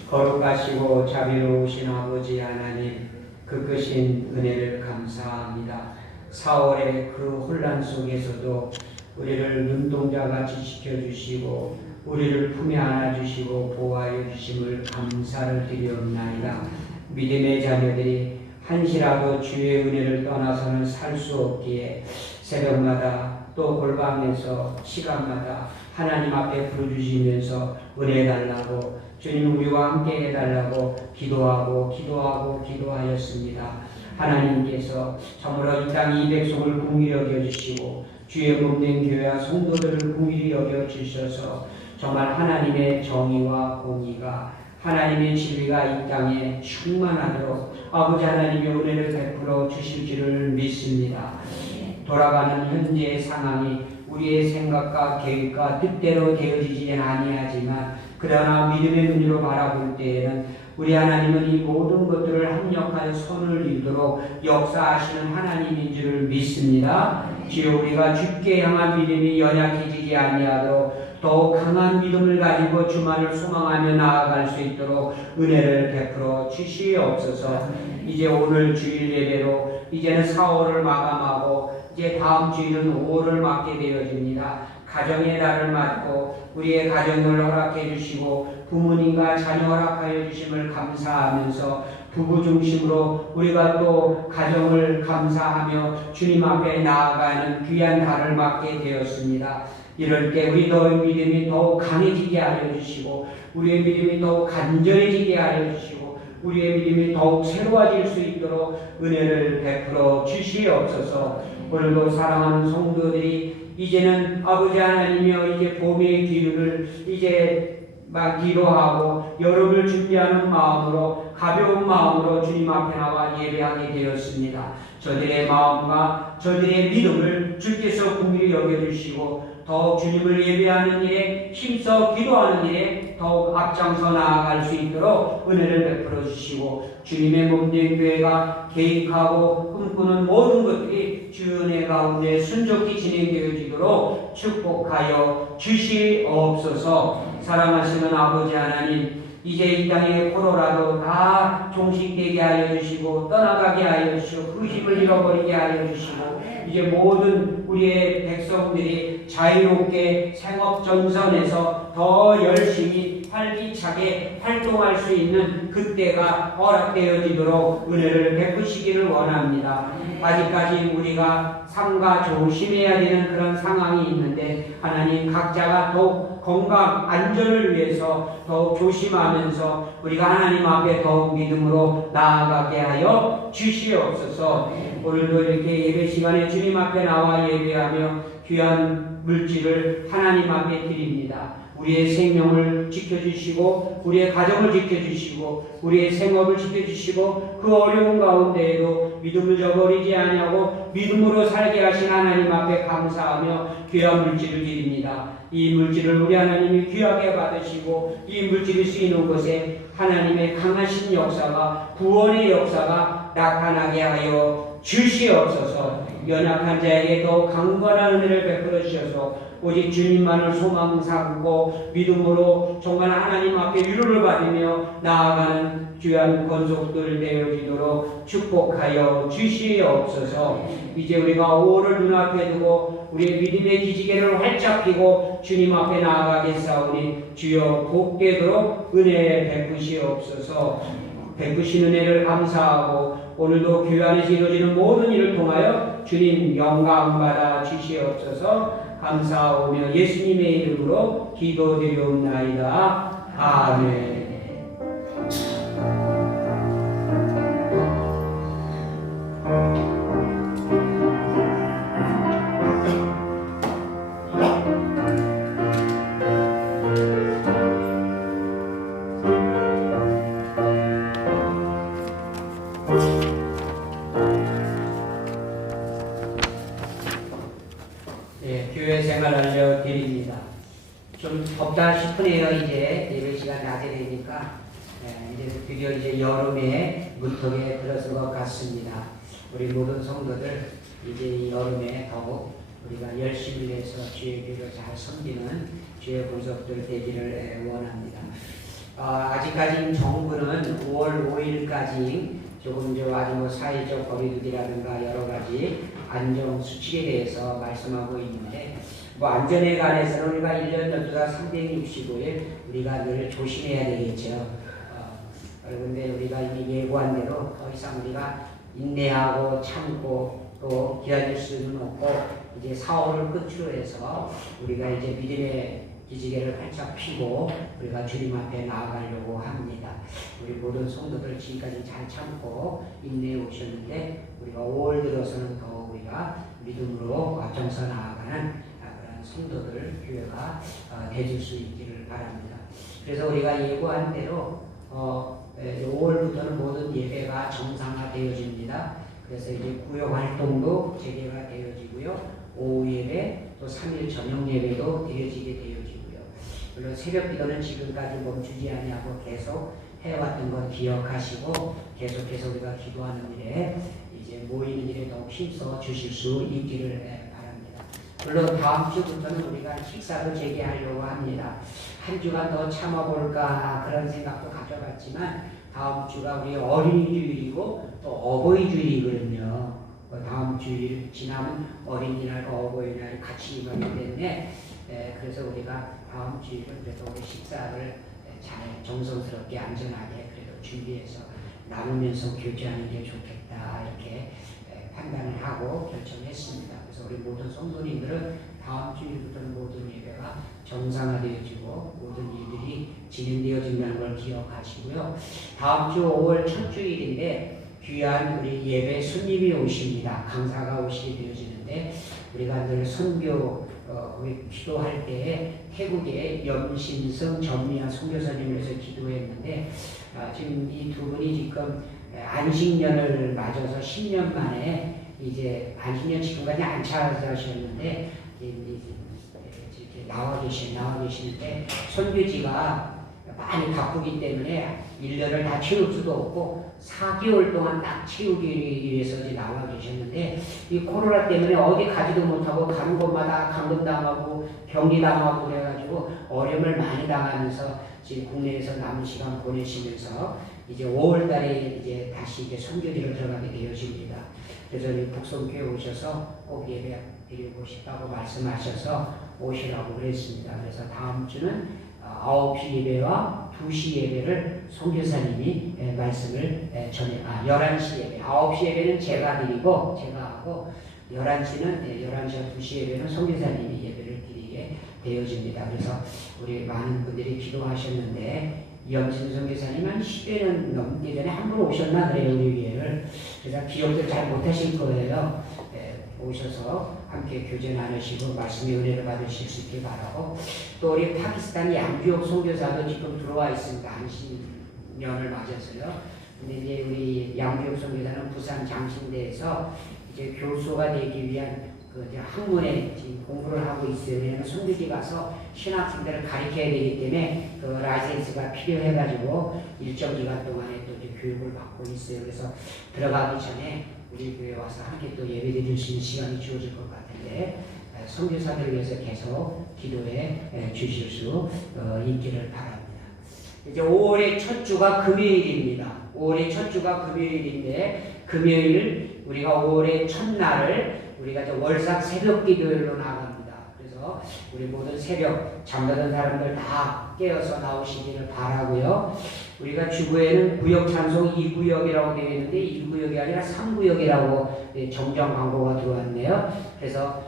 거룩하시고 자비로우신 아버지 하나님, 그 크신 은혜를 감사합니다. 4월의 그 혼란 속에서도 우리를 눈동자같이 지켜주시고 우리를 품에 안아주시고 보호하여 주심을 감사를 드리옵나이다. 믿음의 자녀들이 한시라도 주의 은혜를 떠나서는 살 수 없기에 새벽마다 또 골방에서 시간마다 하나님 앞에 부르주시면서 은혜 달라고, 주님 우리와 함께 해달라고 기도하였습니다. 하나님께서 참으로 이 땅 이 백성을 긍휼히 여겨주시고 주의 몸된 교회와 성도들을 긍휼히 여겨주셔서 정말 하나님의 정의와 공의가, 하나님의 진리가 이 땅에 충만하도록 아버지 하나님의 은혜를 베풀어 주실 줄을 믿습니다. 돌아가는 현재의 상황이 우리의 생각과 계획과 뜻대로 되어지지는 아니하지만, 그러나 믿음의 눈으로 바라볼 때에는 우리 하나님은 이 모든 것들을 합력하여 선을 이루도록 역사하시는 하나님인 줄을 믿습니다. 주여, 우리가 주께 향한 믿음이 연약해지지 아니하도록 더욱 강한 믿음을 가지고 주만을 소망하며 나아갈 수 있도록 은혜를 베풀어 주시옵소서. 이제 오늘 주일 예배로 이제는 4월을 마감하고 이제 다음 주일은 5월을 맞게 되어집니다. 가정의 달을 맞고 우리의 가정을 허락해 주시고 부모님과 자녀 허락하여 주심을 감사하면서 부부 중심으로 우리가 또 가정을 감사하며 주님 앞에 나아가는 귀한 달을 맞게 되었습니다. 이럴 때 우리 너의 믿음이 더욱 강해지게 하여 주시고 우리의 믿음이 더욱 간절해지게 하여 주시고 우리의 믿음이 더욱 새로워질 수 있도록 은혜를 베풀어 주시옵소서. 오늘도 사랑하는 성도들이 이제는 아버지 하나님이여 이제 봄의 기운을 이제 막 기도하고 여름을 준비하는 마음으로 가벼운 마음으로 주님 앞에 나와 예배하게 되었습니다. 저들의 마음과 저들의 믿음을 주께서 긍휼히 여겨주시고 더욱 주님을 예배하는 일에 힘써 기도하는 일에 더욱 앞장서 나아갈 수 있도록 은혜를 베풀어 주시고 주님의 몸된 교회가 계획하고 꿈꾸는 모든 것들이 주의 은혜 가운데 순종히 진행되어지도록 축복하여 주시옵소서. 사랑하시는 아버지 하나님, 이제 이 땅의 코로나도 다 종식되게 하여 주시고 떠나가게 하여 주시고 그 힘을 잃어버리게 하여 주시고 이제 모든 우리의 백성들이 자유롭게 생업전선에서 더 열심히 활기차게 활동할 수 있는 그때가 허락되어지도록 은혜를 베푸시기를 원합니다. 아직까지 우리가 삼가 조심해야 되는 그런 상황이 있는데 하나님 각자가 더욱 건강 안전을 위해서 더욱 조심하면서 우리가 하나님 앞에 더욱 믿음으로 나아가게 하여 주시옵소서. 오늘도 이렇게 예배 시간에 주님 앞에 나와 예배하며 귀한 물질을 하나님 앞에 드립니다. 우리의 생명을 지켜주시고 우리의 가정을 지켜주시고 우리의 생업을 지켜주시고 그 어려운 가운데에도 믿음을 저버리지 아니하고 믿음으로 살게 하신 하나님 앞에 감사하며 귀한 물질을 드립니다. 이 물질을 우리 하나님이 귀하게 받으시고 이 물질이 쓰이는 곳에 하나님의 강하신 역사가 구원의 역사가 나타나게 하여 주시옵소서. 연약한 자에게 더 강건한 은혜를 베풀어 주셔서 오직 주님만을 소망 삼고 믿음으로 정말 하나님 앞에 위로를 받으며 나아가는 귀한 권속들 되어지도록 축복하여 주시옵소서. 이제 우리가 5월을 눈앞에 두고 우리의 믿음의 기지개를 활짝 펴고 주님 앞에 나아가겠사오니 주여 복되도록 은혜 베푸시옵소서. 베푸신 은혜를 감사하고 오늘도 교회 안에서 이루어지는 모든 일을 통하여 주님 영광 받아 주시옵소서. 감사하오며 예수님의 이름으로 기도드리옵나이다. 아멘. 교회 생활 알려 드립니다. 좀 덥다 싶으네요. 이제 예배 시간 낮에 되니까 이제 드디어 이제 여름의 문턱에 들어선 것 같습니다. 우리 모든 성도들 이제 이 여름에 더욱 우리가 열심히 해서 주의 교회를 잘 섬기는 주의 본속들 되기를 원합니다. 아직까지 정부는 5월 5일까지 조금 아주 사회적 거리두기라든가 여러 가지 안정 수칙에 대해서 말씀하고 있는데 안전에 관해서는 우리가 1년 전보다 365일 우리가 늘 조심해야 되겠죠. 그런데 우리가 이미 예고한 대로 더 이상 우리가 인내하고 참고 또 기다릴 수는 없고 이제 4월을 끝으로 해서 우리가 이제 믿음의 기지개를 활짝 펴고 우리가 주님 앞에 나아가려고 합니다. 우리 모든 성도들 지금까지 잘 참고 인내해 오셨는데 우리가 5월 들어서는 더 우리가 믿음으로 앞장서 나아가는 그런 성도들 교회가 되줄 수 있기를 바랍니다. 그래서 우리가 예고한 대로 5월부터는 모든 예배가 정상화되어집니다. 그래서 이제 구역 활동도 재개가 되어지고요. 오후 예배 또 3일 저녁 예배도 되어지게 되어지고요. 물론 새벽 기도는 지금까지 멈추지 아니하고 계속 해왔던 것 기억하시고 계속해서 우리가 기도하는 일에 이제 모이는 일에 더욱 힘써 주실 수 있기를 바랍니다. 물론 다음 주부터는 우리가 식사도 재개하려고 합니다. 한 주간 더 참아볼까 그런 생각도 가져봤지만 다음 주가 우리 어린이주일이고 또 어버이주일이거든요. 다음 주일 지나면 어린이날과 어버이날이 같이 임하기 때문에 그래서 우리가 다음 주일은 그래도 우리 식사를 잘 정성스럽게 안전하게 그래도 준비해서 나누면서 교제하는 게 좋겠다 이렇게 판단을 하고 결정했습니다. 그래서 우리 모든 성도님들은 다음 주일부터는 모든 예배가 정상화되어지고 모든 일들이 진행되어진다는 걸 기억하시고요. 다음 주 5월 첫 주일인데 귀한 우리 예배 손님이 오십니다. 강사가 오시게 되어지는데 우리가 늘 선교 우리 기도할 때에 태국의 염신성 전미아 선교사님을 위해서 기도했는데 지금 이 두 분이 지금 안식년을 맞아서 10년 만에 이제 안식년 지금까지 안 찾아가셨는데 나와 계시는데 선교지가 많이 바쁘기 때문에 1년을 다 채울 수도 없고 4개월 동안 딱 채우기 위해서 이제 나와 계셨는데 이 코로나 때문에 어디 가지도 못하고 가는 곳마다 감금당하고 격리당하고 그래가지고 어려움을 많이 당하면서 지금 국내에서 남은 시간 보내시면서 이제 5월달에 이제 다시 이제 선교지로 들어가게 되어집니다. 그래서 이 북성교회 오셔서 꼭 예배 드리고 싶다고 말씀하셔서 오시라고 그랬습니다. 그래서 다음 주는 9시 예배와 2시 예배를 선교사님이 말씀을 11시 예배, 9시 예배는 제가 드리고 제가 하고 11시는 11시와 2시 예배는 선교사님이 예배를 드리게 되어집니다. 그래서 우리 많은 분들이 기도하셨는데 염신 선교사님은 10회는 넘기 전에 한 번 오셨나 그래요 우리 교회를. 그래서 기억도 잘 못하실 거예요. 오셔서 함께 교제 나누시고 말씀의 은혜를 받으실 수 있길 바라고 또 우리 파키스탄 양주옥 선교사도 지금 들어와 있습니다. 안식년을 맞아서요. 근데 이제 우리 양주옥 선교사는 부산 장신대에서 이제 교수가 되기 위한 그 학문에 지금 공부를 하고 있어요. 왜냐하면 선교지 가서 신학생들을 가르쳐야 되기 때문에 그 라이센스가 필요해가지고 일정 기간 동안에 또 이제 교육을 받고 있어요. 그래서 들어가기 전에 우리 교회 와서 함께 또 예배 드릴 수 있는 시간이 주어질 것 같은데 선교사들을 위해서 계속 기도해 주실 수 있기를 바랍니다. 이제 5월의 첫 주가 금요일입니다. 5월의 첫 주가 금요일인데 금요일 우리가 5월의 첫날을 우리가 이제 월삭 새벽 기도일로 나갑니다. 그래서 우리 모든 새벽 잠자던 사람들 다 깨어서 나오시기를 바라고요. 우리가 주구에는 구역 찬송 2구역이라고 되어 있는데 2구역이 아니라 3구역이라고 정정 광고가 들어왔네요. 그래서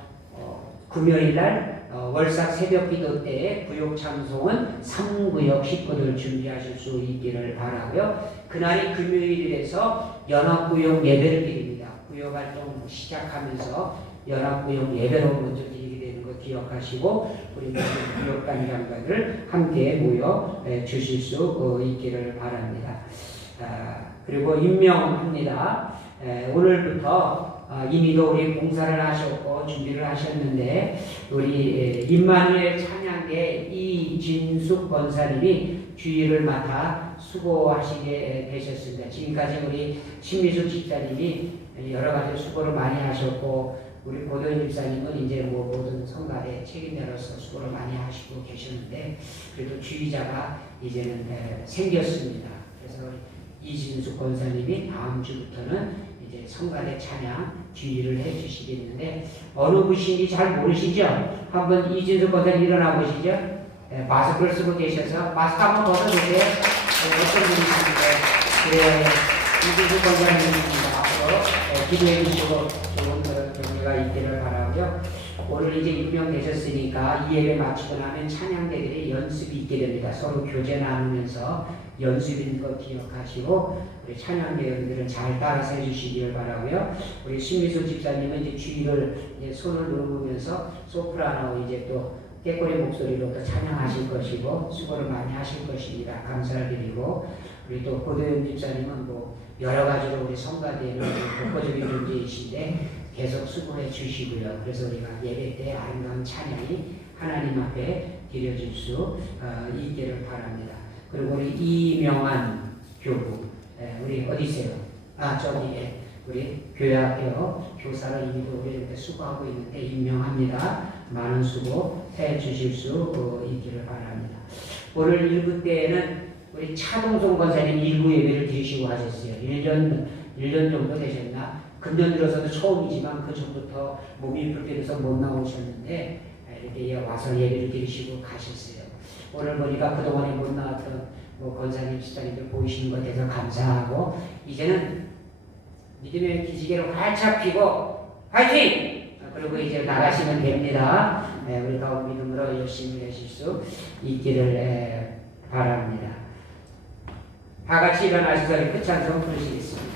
금요일날 월삭 새벽 기도 때에 구역 찬송은 3구역 식구들 준비하실 수 있기를 바라고요. 그날이 금요일에서 연합구역 예배를 드립니다. 구역 활동 시작하면서 연합구역 예배로 먼저 드리게 되는 거 기억하시고 우리 모든 구역단 장관들 함께 모여 주실 수 있기를 바랍니다. 그리고 임명합니다. 오늘부터 이미도 우리 봉사를 하셨고 준비를 하셨는데 우리 임마누엘 찬양계 이진숙 권사님이 주의를 맡아 수고하시게 되셨습니다. 지금까지 우리 신미숙 집사님이 여러 가지 수고를 많이 하셨고 우리 고도현 집사님은 이제 모든 성가대 책임자로서 수고를 많이 하시고 계셨는데 그래도 주의자가 이제는 생겼습니다. 그래서 이진숙 권사님이 다음 주부터는 이제 성가대 찬양 주의를 해주시겠는데 어느 분인지 잘 모르시죠? 한번 이진숙 권사님 일어나 보시죠. 마스크를 쓰고 계셔서 마스크 한번 벗어주세요. 어떤 분이신데 이진숙 권사님입니다. 앞으로 기도해 주시고 좋은 경례가 있기를 바라고요. 오늘 이제 임명되셨으니까 이 예배 마치고 나면 찬양대들의 연습이 있게 됩니다. 서로 교제 나누면서 연습인 거 기억하시고 우리 찬양대원들은 잘 따라서 해주시기를 바라고요. 우리 신미수 집사님은 이제 주의를 이제 손을 누르면서 소프라노 이제 또 깨꼬리 목소리로 또 찬양하실 것이고 수고를 많이 하실 것입니다. 감사를 드리고 우리 또 고도현 집사님은 뭐 여러 가지로 우리 성가대는 독보적인 존재이신데 계속 수고해 주시고요. 그래서 우리가 예배 때 아름다운 찬양이 하나님 앞에 드려질 수 있기를 바랍니다. 그리고 우리 이명환 교부 우리 어디 있어요? 저기 우리 교회학교 교사로 이미도 우리 이렇게 수고하고 있는데 임명합니다. 많은 수고 해 주실 수 있기를 바랍니다. 오늘 1부 때에는 우리 차동송 권사님 1부 예배를 드리시고 하셨어요. 1년 정도 되셨나? 금년 들어서도 처음이지만 그 전부터 몸이 불편해서 못 나오셨는데 이렇게 와서 예배를 드리시고 가셨어요. 오늘 보니까 그동안에 못 나왔던 권사님, 시장님들 보이시는 것 대해서 감사하고 이제는 믿음의 기지개를 활짝 펴고 화이팅! 그리고 이제 나가시면 됩니다. 우리가 믿음으로 열심히 하실 수 있기를 바랍니다. 다 같이 일어나셔서 끝찬송 부르시겠습니다.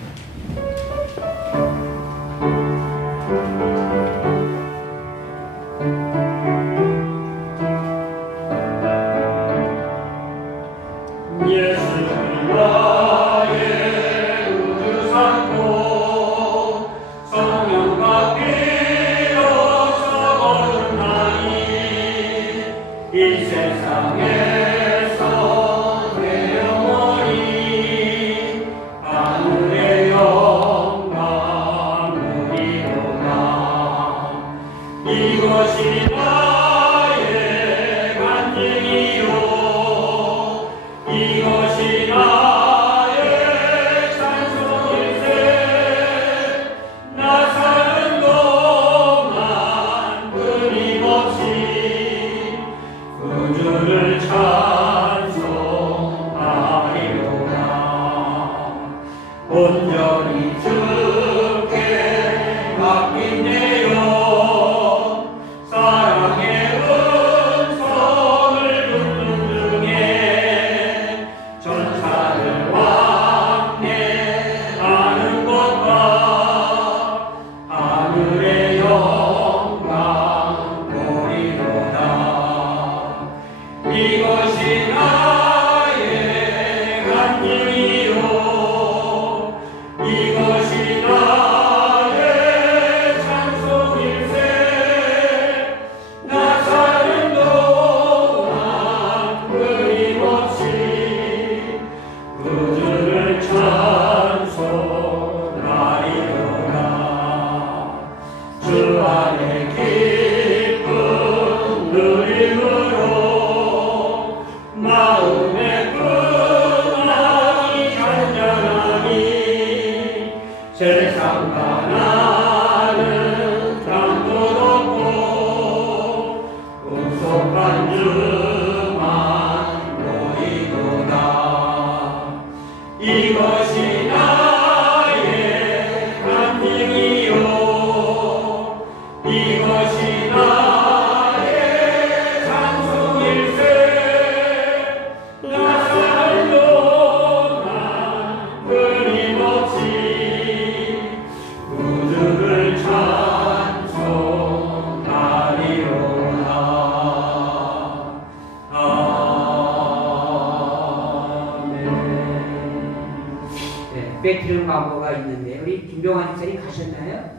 빼뜨리는 광고가 있는데 우리 김병환 집사님 가셨나요?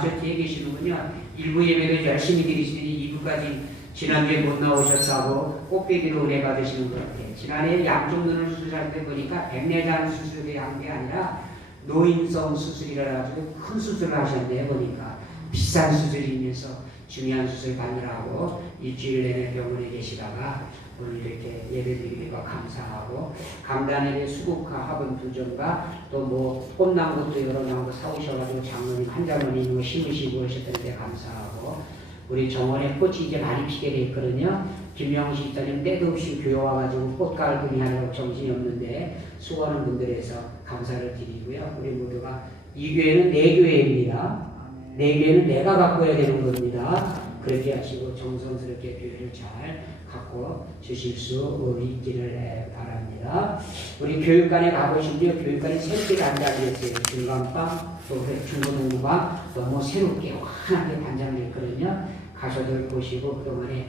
저 뒤에 계시는군요. 1부 예배를 열심히 드리시더니 2부까지 지난주에 못 나오셨다고 꽃배기로 은혜 받으시는 것 같아요. 지난해 양쪽 눈을 수술할 때 보니까 백내장 수술이 한 게 아니라 노인성 수술이라 가지고 큰 수술을 하셨는데 보니까 비싼 수술이면서 중요한 수술 받느라고 일주일 내내 병원에 계시다가 오늘 이렇게 예배드리기가 감사하고 강단에 수국화 화분 2점과 또 뭐 꽃나무도 여러 나무 사오셔가지고 장로님 한 장로님 심으시고 하셨던데 감사하고 우리 정원에 꽃이 이제 많이 피게 돼 있거든요. 김명식 집사님 때도 없이 교회 와가지고 꽃가을 분위하느라고 정신이 없는데 수고하는 분들에서 감사를 드리고요. 우리 모두가 이 교회는 내 교회입니다. 내 교회는 내가 바꿔야 되는 겁니다. 그렇게 하시고 정성스럽게 교회를 잘 갖고 주실 수 있기를 바랍니다. 우리 교육관에 가보시면 교육관이 새롭게 단장됐어요. 중간방, 또 중고등부방 너무 새롭게 환하게 단장됐거든요. 가셔들 보시고 그동안에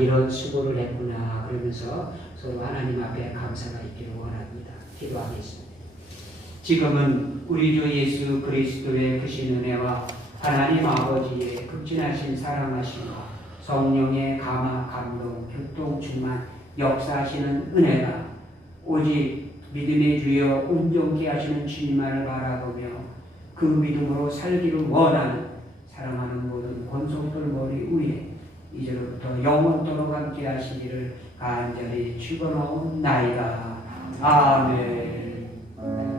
이런 수고를 했구나 그러면서 서로 하나님 앞에 감사가 있기를 원합니다. 기도하겠습니다. 지금은 우리 주 예수 그리스도의 크신 은혜와 하나님 아버지의 극진하신 사랑하심과 성령의 감화, 감동, 교통, 충만, 역사하시는 은혜가 오직 믿음의 주여 온전케 하시는 주님만을 바라보며 그 믿음으로 살기를 원하는 사랑하는 모든 권속들 머리 위에 이제부터 영원토록 함께 하시기를 간절히 축원하옵나이다. 아멘.